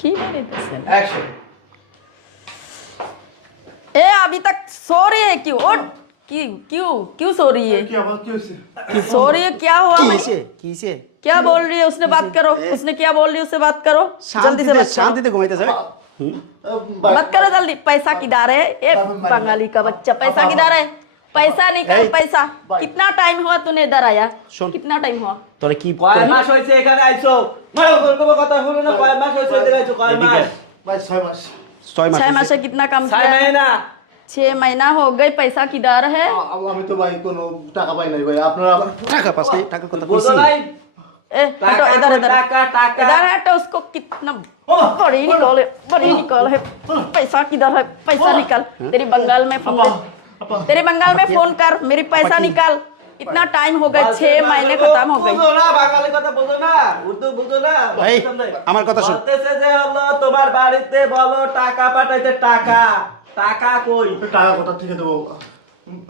की मेरे दसन एक्शन ए अभी तक सो रही है क्यों उठ क्यों क्यों क्यों सो रही है क्या बात क्यों से सो रही है क्या हुआ কিসে क्या बोल रही है उसने बात करो उसने क्या बोल रही है उससे बात करो जल्दी से बात करो শান্তিতে ঘুমাইতেছে मत करो जल्दी पैसा किधर है ए बंगाली का बच्चा पैसा किधर है पैसा निकाल पैसा कितना टाइम हुआ तूने इधर आया सुन। कितना टाइम हुआ তোরে কি কয় মাস হইছে এখানে আইছো মারো কোনো কথা হলো না কয় মাস হইছে এদিকে আইছো কয় মাস भाई 6 मास 6 মাস 6 मास से कितना काम 6 किया মহিনা 6 महीना हो गए पैसा किधर है আমি তো ভাই কোনো টাকা পাই নাই ভাই আপনারা আবার টাকা পাস টাকা কথা বুঝো কইছি নাই ए हटो इधर इधर টাকা টাকা इधर हटो उसको कितना बड़ी निकल है पैसा किधर है पैसा निकाल तेरी बंगाल में फोन कर तेरे बंगाल में फोन कर मेरी पैसा निकाल इतना टाइम हो गए 6 महीने खत्म हो गए বুঝো না বাঙালি কথা বুঝো না উর্দু বুঝো না এই আমার কথা শুন বলতেছে যে হলো তোমার বাড়িতে বলো টাকা পাঠাইতে টাকা টাকা কই টাকা কোথা থেকে দেবো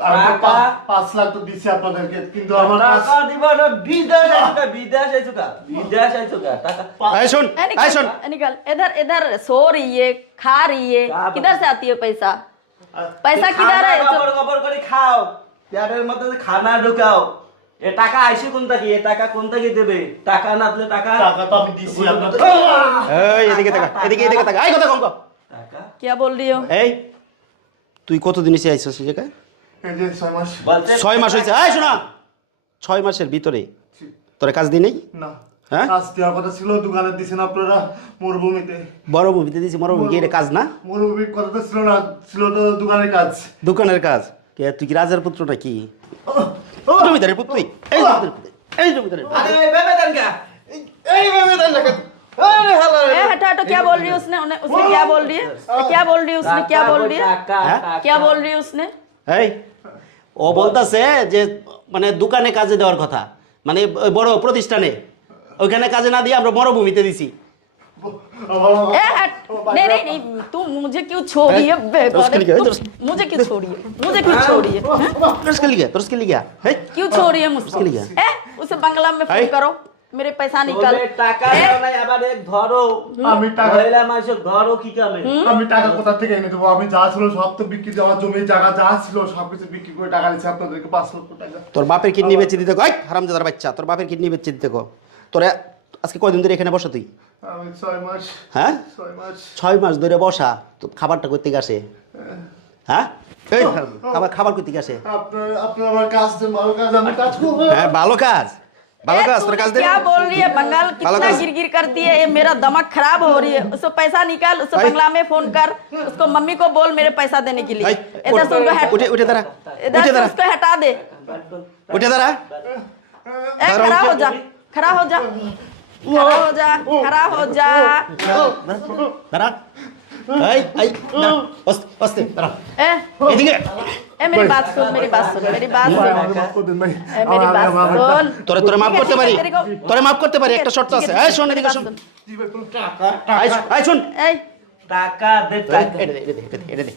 টাকা? 5 লাখ তো দিছি আপনাদেরকে কিন্তু আমার টাকা দিব না বিদেশ আইছো টাকা এই শুন এই শুন निकल इधर इधर सो रही है खा रही है किधर से आती है पैसा पैसा किधर है খবর খবর করে খাও পেটের মধ্যে খানা ঢুকাও এ টাকা আইছে কোন থেকে এ টাকা কোন থেকে দেবে টাকা না দিলে টাকা টাকা তো আমি দিছি আপনাদের এই এদিকে তাকা এদিকে তাকা এই কথা কম কর টাকা क्या बोल रही हो এই তুই কতদিন এসে আইছস এই জায়গায় এই যে 6 মাস বলতে 6 মাস হইছে এই শোনা 6 মাসের ভিতরে তোরে কাজ দিই নাই না হ্যাঁ কাজ দেওয়ার কথা ছিল দোকানে দিছেন আপনারা মরুভূমিতে বড় ভূমিতে দিছি মরো ভূমি এটা কাজ না মরুভূমির কথা তো ছিল না ছিল তো দোকানের কাজ দোকানের কাজ কে তুই কি রাজার পুত্র নাকি জমিদারের পুত্র এই জমিদারের পুত্র এই জমিদারের পুত্র। আরে বেবে দেন কা এইভাবে দেন না আরে হালা ए हटा हटो क्या बोल रही है उसने उसने क्या बोल रही है क्या बोल रही है उसने क्या बोल रही है টাকা হ্যাঁ? টাকা। क्या बोल रही है उसने এই ও বলতাছে যে মানে দোকানে কাজে দেওয়ার কথা মানে ওই বড় প্রতিষ্ঠানে ওইখানে কাজে না দিয়ে আমরা মরুভূমিতে দিছি ए हट नहीं नहीं नहीं तू मुझे क्यों छोड़ी है उसके लिए क्या है? मुझे क्यों छोड़ी है मुझे क्यों छोड़ी है हैं? তোরসকে লিগা হেই क्यों छोड़ी है मुझको उसके लिए ए उसे बंगला में फोन ऐ? करो मेरे पैसा निकाल তোদের টাকা ए, দাও নাই আবার এক ধরো আমি টাকা মহিলা মানুষের ধরো কি কামে আমি টাকা কোথা থেকে এনে দেবো আমি যা ছিল সব তো বিক্রি দেওয়া জমি জায়গা যা ছিল সবকিছু বিক্রি করে টাকা দিচ্ছি আপনাদেরকে 5 লক্ষ টাকা তোর বাপের কিডনি বেচে দিতে কই হারামজাদার বাচ্চা তোর বাপের কিডনি বেচে দিতে কো তোরে আজকে কয়দিন ধরে এখানে বসা তুই আমি 6 মাস হ্যাঁ 6 মাস 6 মাস ধরে বসা তো খাবারটা করতে আসে হ্যাঁ এই খাবার করতে আসে আপনার আমার কাজ দেন ভালো কাজ আমি কাজ করবো হ্যাঁ ভালো কাজ ए, তোর কাজ দে क्या बोल रही है बंगाल कितना काज। गिर गिर करती है ये मेरा दिमाग खराब हो रही है उसको पैसा निकाल उसको ऐ? बंगला में फोन कर उसको मम्मी को बोल मेरे पैसा देने के लिए এই, इधर से उनको हट উঠে উঠে দাঁড়া इधर উঠে से দাঁড়া उसको हटा दे উঠে দাঁড়া ए खड़ा हो जा खड़ा हो जा खड़ा हो जा खड़ा हो जा দাঁড়া এই দাঁড়া অস্তে দাঁড়া ए এদিকে ए मेरी बात सुन मेरी बात सुन मेरी बात सुन আমাকে মাফ করে দেন ভাই ए मेरी बात सुन তোরে মাফ করতে পারি तेरे को- তোরে মাফ করতে পারি একটা শর্ত আছে এই শোন এদিকে শোন জি ভাই কোনো এই শোন ए টাকা দে টাকা এটা দে এটা দে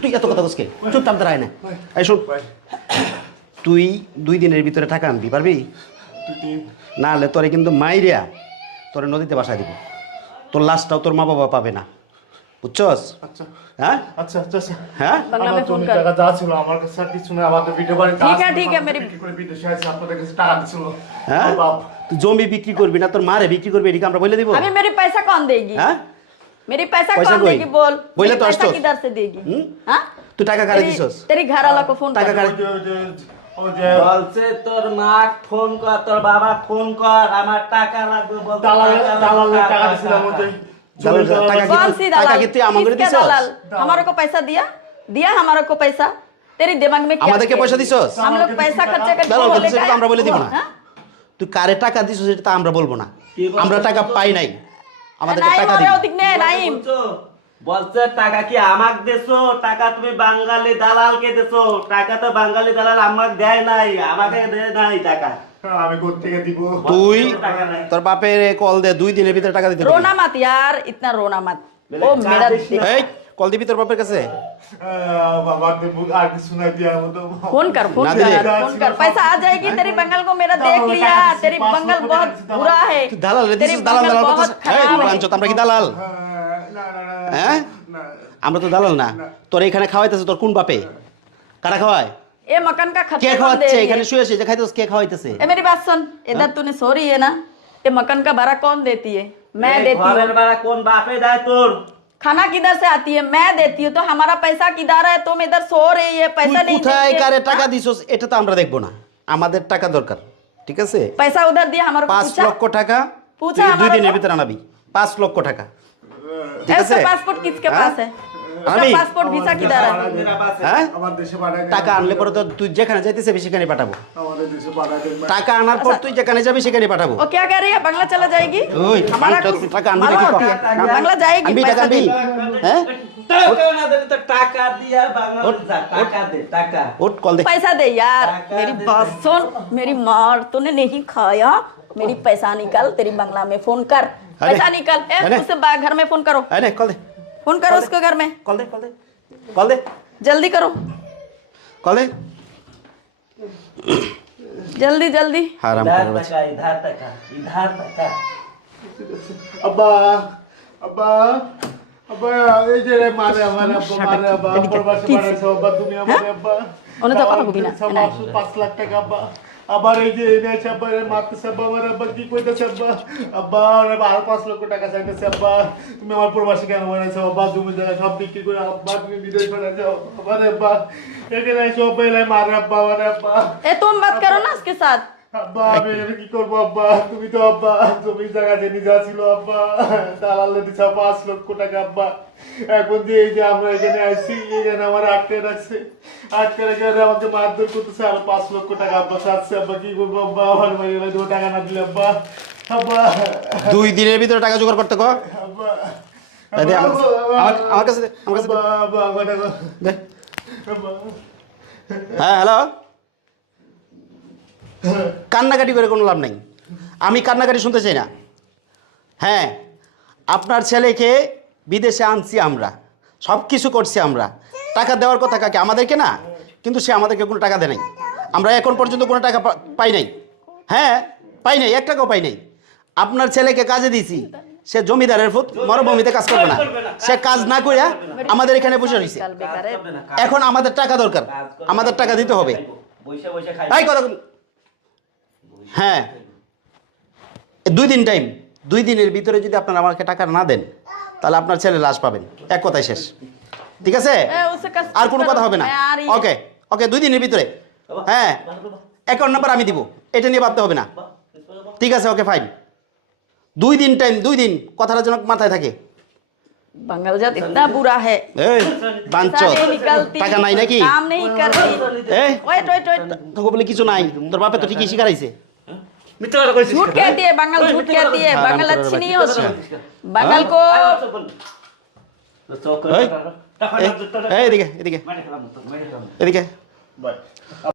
তুই এত কথা কসকে চুপচাপ দাঁড়ায় না এই শোন তুই 2 দিনের ভিতরে টাকা আনবি পারবি না হলে তোরে কিন্তু মাইরিয়া তোরে নদীতে বাসায় দিব তোর লাশটাও তোর মা বাবা পাবে না বুঝছস আচ্ছা হ্যাঁ আচ্ছা আচ্ছা আচ্ছা হ্যাঁ बंगला আমার में फोन জমি कर টাকা যা ছিল আমার কাছে আর কিছু না আমাদের ভিডিও বাড়ি ठीक है मेरी বিক্রি করে বিদেশে আছে আপনাদের কাছে টাকা দিছিল হ্যাঁ আমার বাপ তুই জমি বিক্রি করবি না তোর মারে বিক্রি করবি এদিকে আমরা বলে দিব अभी मेरी पैसा कौन देगी হ্যাঁ मेरी पैसा पैसा कौन कोई? देगी बोल बोले मेरी तो पैसा अस्तोस। किधर से देगी হুম? हाँ তুই টাকা কারে तेरी দিছস तेरी घर वाला को फोन টাকা कर কারে ওই যে বলছে তোর মা ফোন কর তোর বাবা ফোন কর আমার টাকা লাগবে বল দালালের টাকা দিছিলাম ওতে টাকা কি कौन सी টাকা दलाल কি তুই আমাকে किसके দিছস दलाल हमारे को पैसा दिया दिया हमारे को पैसा तेरी दिमाग में क्या আমাদেরকে है? পয়সা দিছস हम लोग पैसा खर्चा करके দালাল बोले দিছস का তো আমরা বলে দিব না हाँ? তুই কারে টাকা দিছস সেটা তো আমরা বলবো না কি বলছো? আমরা টাকা পাই নাই আমাদেরকে नाइम টাকা हो দিবি रहे हो दिखने नाइम বলছো? বলছে টাকা কি আমাক দেছো টাকা তুমি বাঙালি দালালকে দেছো টাকা তো বাঙালি দালাল আমাক দেয় নাই আমাকে দেয় নাই টাকা আমি কোথা থেকে দিব তুই টাকা নাই তোর বাপের কল দে 2 দিনের ভিতরে টাকা দিতে হবে रोना मत यार इतना रोना मत ओ मेरा এই কল দিবি তোর বাপের কাছে बाबा ने आगे सुना दिया वो तो फोन कर ना दिले। फोन कर पैसा आ जाएगी तेरी बंगाल को मेरा देख लिया तेरी बंगाल बहुत बुरा है তুই দালাল রে तेरी দিছিস দালাল बंगाल দালাল बहुत করছিস এই खराब है বাঞ্চত আমরা কি দালাল ना হ্যাঁ আমরা তো দালাল না তোর এখানে খাওয়াইতেছে তোর কোন বাপে কারা খাওয়ায় ये मकान का কে खर्चा कौन दे খাওয়াচ্ছে रही এখানে है? শুয়ে শুয়ে যে খাইতেছ কে খাওয়াইতেছে ए मेरी बात सुन इधर तूने सो रही है ना ये मकान का भाड़ा कौन देती है मैं देती ঘরের हूँ ভাড়া কোন বাপে দেয় তোর? खाना किधर से आती है मैं देती हूँ तो हमारा पैसा किधर है तुम इधर सो रही है তুই पैसा नहीं কোথায় देती কারে है। টাকা দিছস এটা তো আমরা দেখবো না আমাদের টাকা দরকার ঠিক আছে पैसा उधर दिया हमारे को 5 पूछा লক্ষ টাকা पूछा তুই 2 हमारे দিনের को? ভিতরে আনাবি 5 লক্ষ টাকা ঠিক ऐसा আছে पासपोर्ट किसके हाँ? पास है उसका अभी? पासपोर्ट वीसा किधर है মেরা পাশে। হ্যাঁ हमारे देश से बाहर টাকা আনলে পরে তো তুই যেখানে যাইতেছে সেখানে পাঠাবো हमारे देश से बाहर টাকা আনার পর তুই যেখানে যাবি সেখানে পাঠাবো वो क्या कह रही है बंगला चला जाएगी ওই हमारा বাঞ্চত, कुछ টাকা আনবি मालूम নাকি होती है बंगला जाएगी আনবি টাকা पैसा আনবি दे হ্যাঁ টাকা না দিলে তো টাকা দিয়া বাংলাদেশ যা, টাকা দে টাকা। ওট কল দে पैसा दे यार टाका मेरी दे बात सुन मेरी मार तूने नहीं खाया मेरी पैसा निकाल तेरी बंगला में फोन कर अरे, पैसा निकाल अरे। उसे घर में फोन करो আরে কল দে फोन करो उसको घर में কল দে কল দে কল দে जल्दी करो কল দে जल्दी जल्दी হারাম ইধার করে বাচ্চা। টাকা ইধার টাকা ইধার টাকা। अब्बा अब्बा अब्बा ये जे रे मारे हमारे अब्बा मारे अब्बा प्रवासी मारे सब अब्बा दुनिया मारे अब्बा उन्हें तो पता होगी ना, सब ना। 5 লাখ টাকা আব্বা আবার এই যে এনে আছে আব্বা এর মারতে সব আমার আব্বা কি কইতাছে আব্বা আব্বা আর 5 লক্ষ টাকা চাইতেছে আব্বা তুমি আমার প্রবাসী কেন বানাইছো আব্বা তুমি জায়গা সব বিক্রি করে আব্বা তুমি বিদেশ পাঠাচ্ছো আবার আব্বা এখানে সব বেলায় মারে আব্বা আমার আব্বা ए तुम बात करो না उसके साथ আব্বা আমি এর কি করবো আব্বা তুমি তো আব্বা জমি জায়গা জেনে যাচ্ছিল আব্বা দালালে দিছা 5 লক্ষ টাকা আব্বা এখন দিয়ে এই যে আমরা এখানে আসছি এখানে আমার আটকে রাখছে আটকে রেখে আমাকে মারধর করতেছে আর 5 লক্ষ টাকা আব্বা চাচ্ছে আব্বা কি করবো আব্বা আমার মাইয়ের দু টাকা না দিলে আব্বা আব্বা 2 দিনের ভিতরে টাকা জোগাড় করতে কো আব্বা এই দে, আমার কাছে দে, আমার কাছে দে। আব্বা আব্বা আব্বা দে আব্বা হ্যাঁ হ্যালো কান্নাকাটি করে কোনো লাভ নাই আমি কান্নাকাটি শুনতে চাই না হ্যাঁ আপনার ছেলেকে বিদেশে আনছি আমরা সব কিছু করছি আমরা টাকা দেওয়ার কথা কাকে আমাদেরকে না কিন্তু সে আমাদেরকে কোনো টাকা দেয় নাই আমরা এখন পর্যন্ত কোনো টাকা পাই নাই হ্যাঁ পাই নাই 1 টাকাও পাই নাই আপনার ছেলেকে কাজে দিয়েছি সে জমিদারের ফুত মরুভূমিতে কাজ করবে না সে কাজ না করে আমাদের এখানে বসে রয়েছে चल बेकार है এখন আমাদের টাকা দরকার আমাদের টাকা দিতে হবে বইসা বইসা খাই। তাই কথা হ্যাঁ 2 দিন টাইম 2 দিনের ভিতরে যদি আপনারা আমাকে টাকা না দেন তাহলে আপনার ছেলে লাশ পাবেন এক কথায় শেষ ঠিক আছে ए उसे कस আর কোনো কথা হবে না मैं आ रही ওকে ওকে 2 দিনের ভিতরে হ্যাঁ অ্যাকাউন্ট নাম্বার আমি দিব এটা নিয়ে ভাবতে হবে না ঠিক আছে ওকে ফাইন 2 দিন টাইম 2 দিন কথাটা যেন মাথায় থাকে बंगाल जात इतना बुरा है এই पैसा বাঞ্চত नहीं निकलती টাকা নাই নাকি काम नहीं करती এই वेट वेट वेट তোকে বলে কিছু নাই তোর বাপে তো ঠিকই শিখাইছে মিথ্যা কথা কইছিস झूठ কেন? कहती है बंगाल झूठ कहती है हाँ, बंगाल राम अच्छी करो नहीं भाई। होती बंगाल को আয়, চুপ বল। চুপ করে এই, টাকা- টাকা এই, না, টাকা- এই, এদিকে এদিকে মাইরে খেলাম তো, মাইরে খেলাম। এদিকে বাই